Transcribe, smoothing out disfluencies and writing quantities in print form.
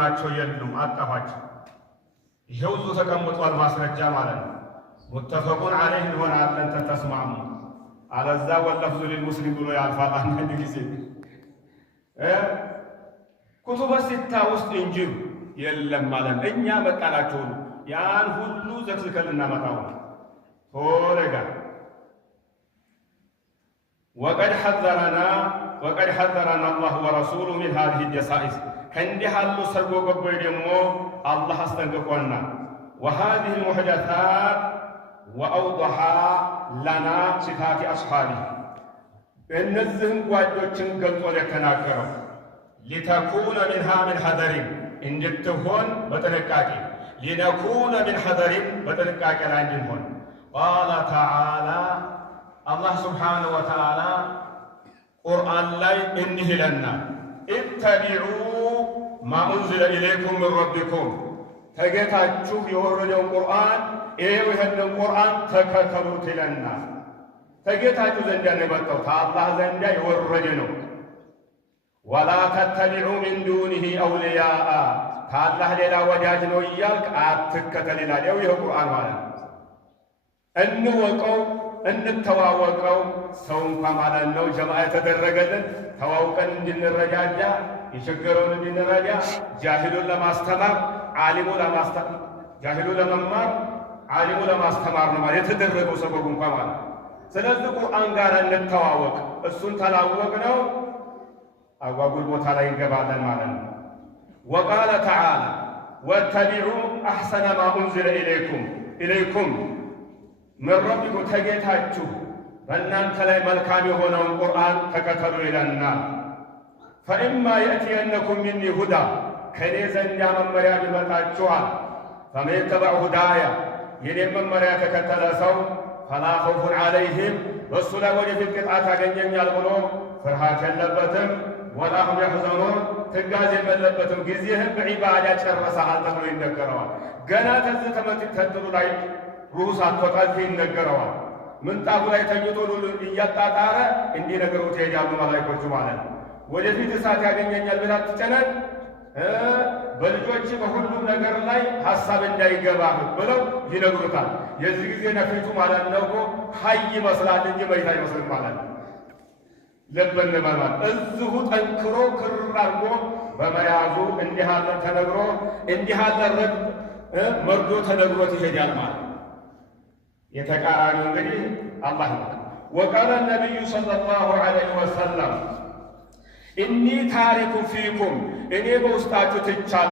ናቸው የሉም አጣፋቸው ይሄው ዙ ተቀምጧል ማስረጃ ማለት ነው ሙተፈቁን ዐለይሂ እንሆናለን ተስማሙ አለዛ ወለፍዙ ሊልሙስሊም ብሎ ያልፋል አንድ ጊዜ ኩቱበ ሲታ ውስጥ እንጂ የለም ማለት እኛ መጣላቸው ያን ሁሉ ዘክዝከን እናመጣው ሆለጋ وقد حذرنا الله ورسوله من هذه الجسائس كندي حلو سرغو غبي دمو الله استنققنا وهذه المحدثات وأوضح لنا صفات أصحابه እነዚህን ጓዶችን ገልጾ ለተናገረው لتكون منها من حذر እንድትሆን በጥንቃቄ لنكون من حذر በጥንቃቄ ላይ እንድንሆን قال تعالى الله سبحانه وتعالى قرآن لا إنه لنا اتبعوا ما أنزل إليكم من ربكم تجتاجوا يورد القرآن هذا القرآن تكتلوا لنا تجتاجوا زندان بطل الله زندان يوردنه ولا تتبعوا من دونه أولياء الله للا وجاجنا إياك أتكتل لنا يوي القرآن وانا أنه وقو እንተዋወቀው ሰው እንኳን ማለት ነው ጀማዓ ተደረገልን ተዋውቀን እንድንረጃጃ የቸገረውን እንድንረዳ ጃሂሉን ለማስተማር ዓሊሙን ለማስተማር ጃሂሉን ለመማር ዓሊሙን ለማስተማር ነው ማለት የተደረገው ሰበቡ እንኳን ማለት ስለዚህ ቁርአን ጋር እንተዋወቅ እሱን ተላወቅ ነው አጓጉል ቦታ ላይ እንገባለን ማለት ነው وقال تعالى واتبعوا احسن ما انزل اليكم من ربكم تجتاجوا فأنت لا ملكان هنا القرآن تكتلوا إلى النار فإما يأتينكم مني هدى كنيزا يا من مريا بمتاجوا فمن يتبع هدايا يلي من مريا تكتل سو فلا خوف عليهم والصلاة وجه في القطعة تغنين يالغلوم فرحات اللبتم ولا هم يحزنون تقاز اللبتم جزيهم بعبادة شرسا على تقول النكروا قناة الزتمة تدلوا لي روح አጥቷል ይነገረዋል ምንጣፉ ላይ ተኝቶ እያጣጣረ እንዲህ ነገሮች ይያሉ መላእክቶቹ ማለት ወደፊት እሳት ያገኘኛል ብላ ትጨነቅ በልጆች በሁሉም ነገር ላይ ሐሳብ እንዳይገባ ብለው ይነግሩታል የዚህ ጊዜ ነፍሱ ማለት ነው ሀይ መስላል እንጂ መይታ ይመስል ማለት ለበነ ማለት እዚሁ ጠንክሮ ክራርጎ በመያዙ እንዲህ አለ ተነግሮ እንዲህ አለ መርዶ ተነግሮት ይሄዳል ማለት يتقارن እንግዲህ አላህ وقال النبي صلى الله عليه وسلم إني تارك فيكم إني بوستاችሁ